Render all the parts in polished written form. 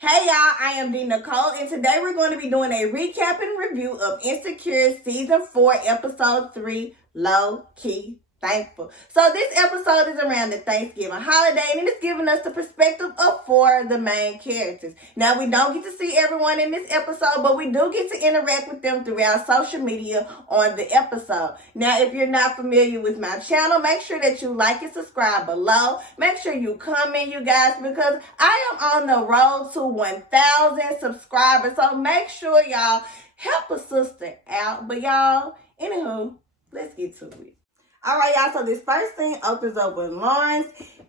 Hey y'all, I am D Nicole, and today we're going to be doing a recap and review of Insecure Season 4, Episode 3, Lowkey Thankful. So this episode is around the Thanksgiving holiday, and it's giving us the perspective of 4 of the main characters. Now, we don't get to see everyone in this episode, but we do get to interact with them throughout social media on the episode. Now, if you're not familiar with my channel, make sure that you like and subscribe below. Make sure you comment, you guys, because I am on the road to 1,000 subscribers. So make sure y'all help a sister out. But y'all, anywho, let's get to it. All right, y'all, so this first scene opens up with Lawrence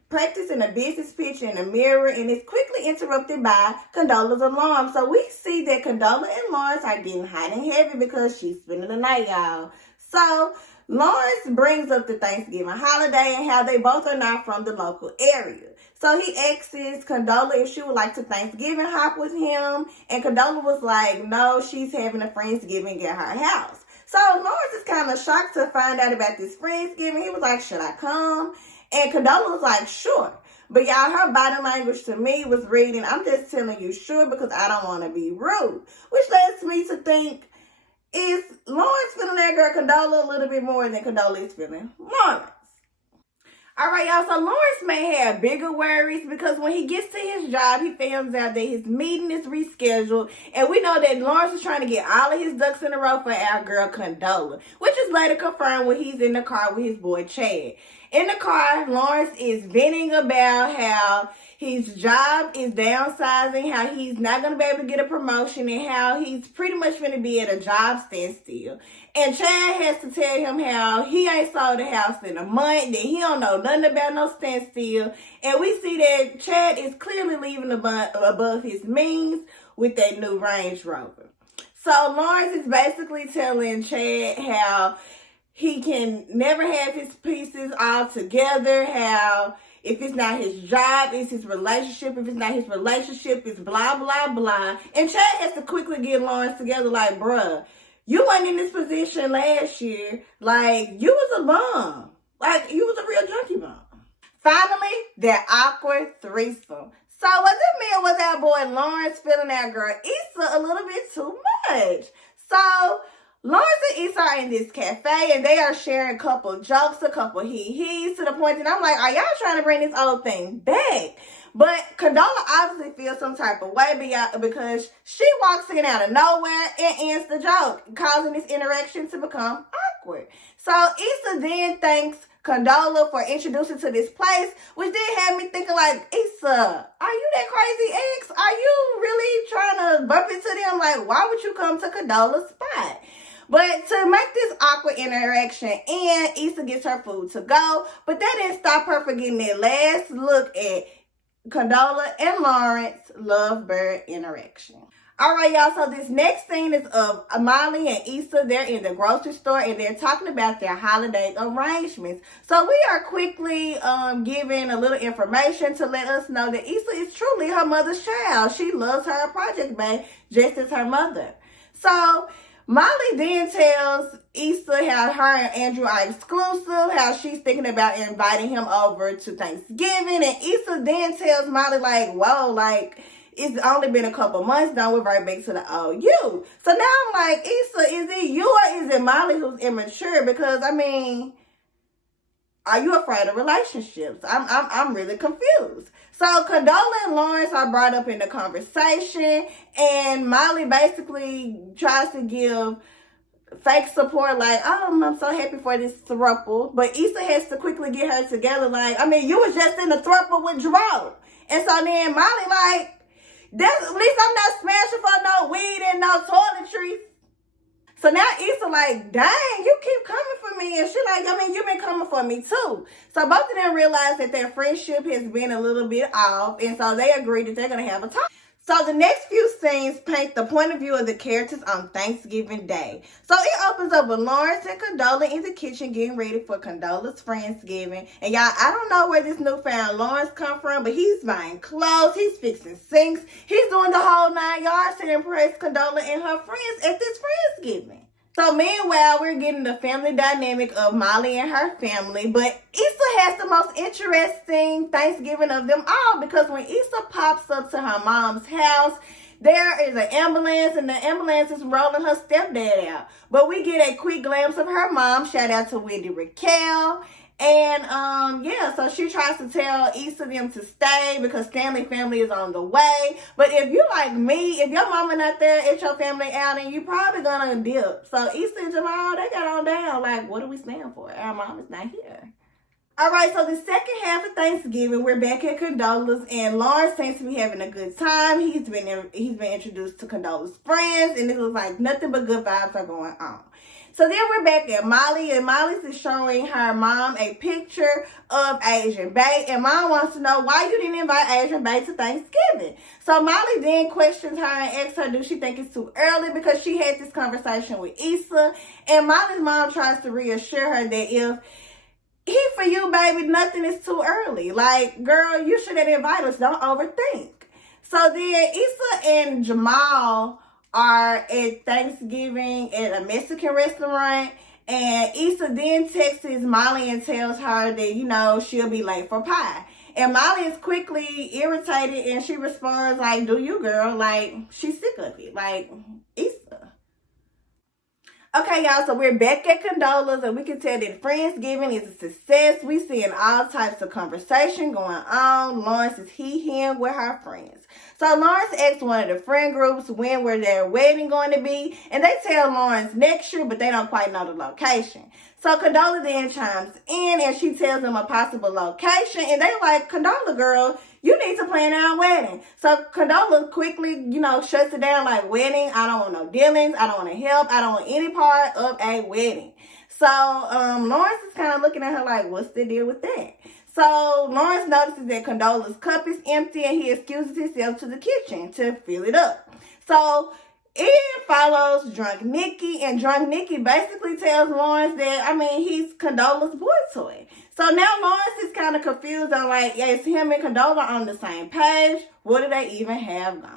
practicing a business pitch in the mirror, and it's quickly interrupted by Condola's alarm. So we see that Condola and Lawrence are getting hot and heavy because she's spending the night, y'all. So Lawrence brings up the Thanksgiving holiday and how they both are not from the local area. So he asks Condola if she would like to Thanksgiving hop with him, and Condola was like, no, she's having a Friendsgiving at her house. So Lawrence is kind of shocked to find out about this Friendsgiving. He was like, should I come? And Condola was like, sure. But y'all, her body language to me was reading, I'm just telling you sure because I don't want to be rude. Which leads me to think, is Lawrence feeling that girl Condola a little bit more than Condola is feeling Lawrence? All right, y'all, so Lawrence may have bigger worries because when he gets to his job, he finds out that his meeting is rescheduled. And we know that Lawrence is trying to get all of his ducks in a row for our girl Condola, which is later confirmed when he's in the car with his boy Chad. In the car, Lawrence is venting about how his job is downsizing, how he's not going to be able to get a promotion, and how he's pretty much going to be at a job standstill. And Chad has to tell him how he ain't sold a house in a month, that he don't know nothing about no standstill. And we see that Chad is clearly living above his means with that new Range Rover. So Lawrence is basically telling Chad how he can never have his pieces all together, how if it's not his job, it's his relationship. If it's not his relationship, it's blah, blah, blah. And Chad has to quickly get Lawrence together like, bruh, you weren't in this position last year. Like, you was a bum. Like, you was a real junkie bum. Finally, that awkward threesome. So was it me or was our boy Lawrence feeling our girl Issa a little bit too much? So Lawrence and Issa are in this cafe and they are sharing a couple jokes, a couple hee-hees, to the point that I'm like, are y'all trying to bring this old thing back? But Condola obviously feels some type of way because she walks in out of nowhere and ends the joke, causing this interaction to become awkward. So Issa then thanks Condola for introducing to this place, which then had me thinking like, Issa, are you that crazy ex? Are you really trying to bump into them? Like, why would you come to Condola's spot? But to make this awkward interaction end, Issa gets her food to go, but that didn't stop her from getting that last look at Condola and Lawrence lovebird interaction. All right, y'all, so this next scene is of Molly and Issa. They're in the grocery store and they're talking about their holiday arrangements. So we are quickly giving a little information to let us know that Issa is truly her mother's child. She loves her project bae just as her mother. So Molly then tells Issa how her and Andrew are exclusive, how she's thinking about inviting him over to Thanksgiving. And Issa then tells Molly, like, whoa, like, it's only been a couple months, now we're right back to the old you. So now I'm like, Issa, is it you or is it Molly who's immature? Because, I mean, are you afraid of relationships? I'm really confused. So Condola and Lawrence are brought up in the conversation, and Molly basically tries to give fake support, like, oh, I'm so happy for this throuple. But Issa has to quickly get her together, like, I mean, you was just in the throuple with Jerome. And so then Molly, like, at least I'm not smashing for no weed and no toiletries. So now Issa like, dang, you keep coming for me. And she like, I mean, you've been coming for me too. So both of them realize that their friendship has been a little bit off. And so they agree that they're going to have a talk. So the next few scenes paint the point of view of the characters on Thanksgiving Day. So it opens up with Lawrence and Condola in the kitchen getting ready for Condola's Friendsgiving. And y'all, I don't know where this newfound Lawrence come from, but he's buying clothes, he's fixing sinks, he's doing the whole 9 yards to impress Condola and her friends at this Friendsgiving. So meanwhile, we're getting the family dynamic of Molly and her family, but Issa has the most interesting Thanksgiving of them all, because when Issa pops up to her mom's house, there is an ambulance, and the ambulance is rolling her stepdad out. But we get a quick glimpse of her mom. Shout out to Wendy Raquel. And yeah, so she tries to tell Issa them to stay because Stanley family is on the way. But if you like me, if your mama not there at your family outing, you probably gonna dip. So Issa and Jamal, they got on down. Like, what do we stand for? Our mom is not here. All right, so the second half of Thanksgiving, we're back at Condola's, and Lawrence seems to be having a good time. He's been introduced to Condola's friends, and it looks like nothing but good vibes are going on. So then we're back at Molly, and Molly's is showing her mom a picture of Asian Bae, and Mom wants to know why you didn't invite Asian Bae to Thanksgiving. So Molly then questions her and asks her, do she think it's too early, because she had this conversation with Issa, and Molly's mom tries to reassure her that if he for you, baby, nothing is too early. Like, girl, you should have invited us. Don't overthink. So then Issa and Jamal are at Thanksgiving at a Mexican restaurant, and Issa then texts Molly and tells her that, you know, she'll be late for pie. And Molly is quickly irritated, and she responds like, do you, girl? Like, she's sick of it. Like, Issa. Okay, y'all, so we're back at Condola's, and we can tell that Friendsgiving is a success. We seeing all types of conversation going on. Lawrence is him with her friends. So Lawrence asked one of the friend groups when were their wedding going to be, and they tell Lawrence next year, but they don't quite know the location. So Condola then chimes in, and she tells them a possible location, and they like, Condola, girl, you need to plan our wedding. So Condola quickly, you know, shuts it down like, wedding, I don't want no dealings, I don't want to help, I don't want any part of a wedding. So Lawrence is kind of looking at her like, what's the deal with that? So Lawrence notices that Condola's cup is empty, and he excuses himself to the kitchen to fill it up. So it follows Drunk Nikki, and Drunk Nikki basically tells Lawrence that, I mean, he's Condola's boy toy. So now Lawrence is kind of confused on like, yeah, is him and Condola on the same page? What do they even have going?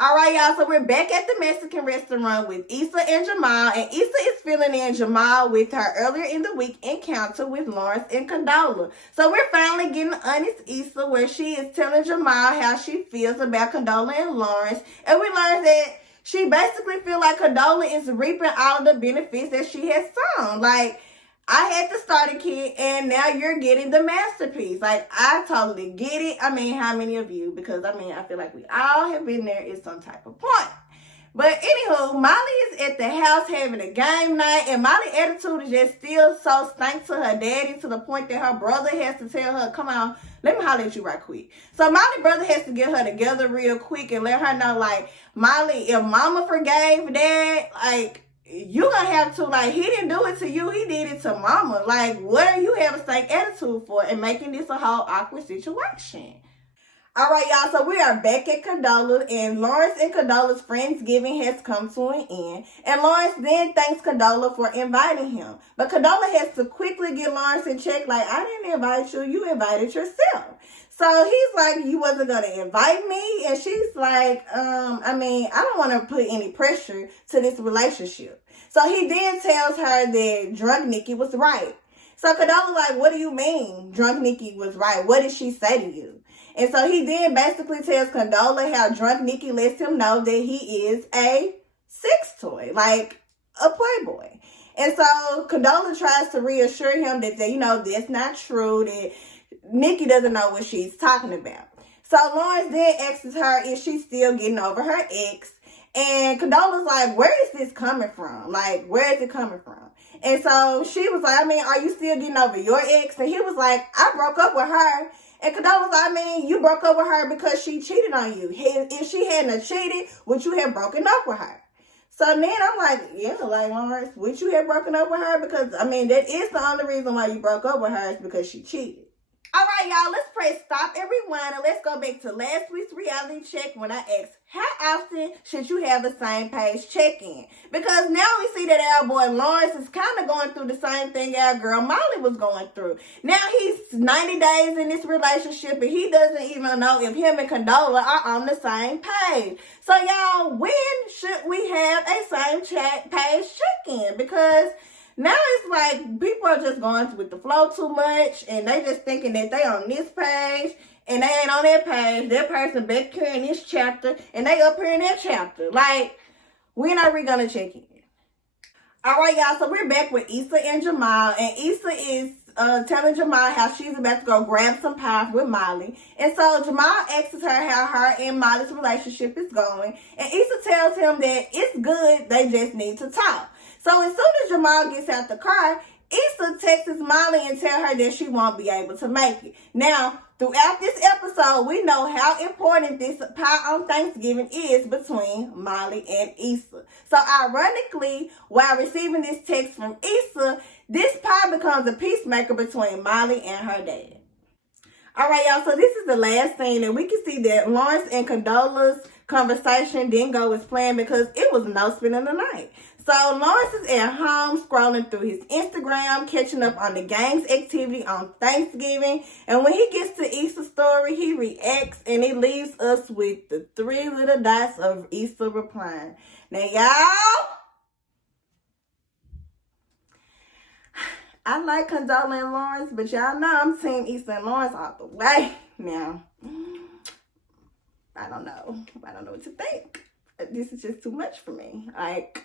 All right, y'all, so we're back at the Mexican restaurant with Issa and Jamal, and Issa is filling in Jamal with her earlier in the week encounter with Lawrence and Condola. So we're finally getting honest Issa, where she is telling Jamal how she feels about Condola and Lawrence, and we learned that she basically feels like Condola is reaping all of the benefits that she has sown. Like, I had the starter kit, and now you're getting the masterpiece. Like, I totally get it. I mean, how many of you? Because, I mean, I feel like we all have been there at some type of point. But, anywho, Molly is at the house having a game night, and Molly's attitude is just still so stank to her daddy, to the point that her brother has to tell her, come on, let me holler at you right quick. So Molly's brother has to get her together real quick and let her know, like, Molly, if mama forgave dad, like, you gonna have to, like, he didn't do it to you, he did it to mama. Like, what are you having a stank attitude for and making this a whole awkward situation? All right, y'all, so we are back at Condola, and Lawrence and Condola's Friendsgiving has come to an end. And Lawrence then thanks Condola for inviting him. But Condola has to quickly get Lawrence in check, like, I didn't invite you, you invited yourself. So he's like, you wasn't going to invite me? And she's like, I mean, I don't want to put any pressure to this relationship. So he then tells her that Drunk Nikki was right. So Condola like, what do you mean Drunk Nikki was right? What did she say to you? And so he then basically tells Condola how Drunk Nikki lets him know that he is a sex toy, like a playboy. And so Condola tries to reassure him that, you know, that's not true, that Nikki doesn't know what she's talking about. So Lawrence then asks her if she's still getting over her ex. And Condola's like, where is this coming from? Like, where is it coming from? And so she was like, I mean, are you still getting over your ex? And he was like, I broke up with her. And Condola's like, I mean, you broke up with her because she cheated on you. If she hadn't cheated, would you have broken up with her? So then I'm like, yeah, like, Lawrence, would you have broken up with her? Because, I mean, that is the only reason why you broke up with her is because she cheated. All right, y'all, let's press stop and rewind, and let's go back to last week's reality check when I asked, how often should you have the same page check-in? Because now we see that our boy Lawrence is kind of going through the same thing our girl Molly was going through. Now he's 90 days in this relationship, and he doesn't even know if him and Condola are on the same page. So, y'all, when should we have a same page check-in? Because now it's like people are just going with the flow too much, and they just thinking that they on this page and they ain't on that page. That person back here in this chapter and they up here in that chapter. Like, when are we gonna check in? All right, y'all. So we're back with Issa and Jamal, and Issa is telling Jamal how she's about to go grab some pies with Molly. And so Jamal asks her how her and Molly's relationship is going, and Issa tells him that it's good. They just need to talk. So as soon as Jamal gets out the car, Issa texts Molly and tell her that she won't be able to make it. Now, throughout this episode, we know how important this pie on Thanksgiving is between Molly and Issa. So ironically, while receiving this text from Issa, this pie becomes a peacemaker between Molly and her dad. All right, y'all, so this is the last thing, and we can see that Lawrence and Condola's conversation didn't go as planned because it was no spending the night. So Lawrence is at home scrolling through his Instagram, catching up on the gang's activity on Thanksgiving. And when he gets to Issa's story, he reacts and it leaves us with the 3 little dots of Issa replying. Now, y'all, I like Condola and Lawrence, but y'all know I'm seeing Issa and Lawrence all the way. Now, I don't know. I don't know what to think. This is just too much for me. Like,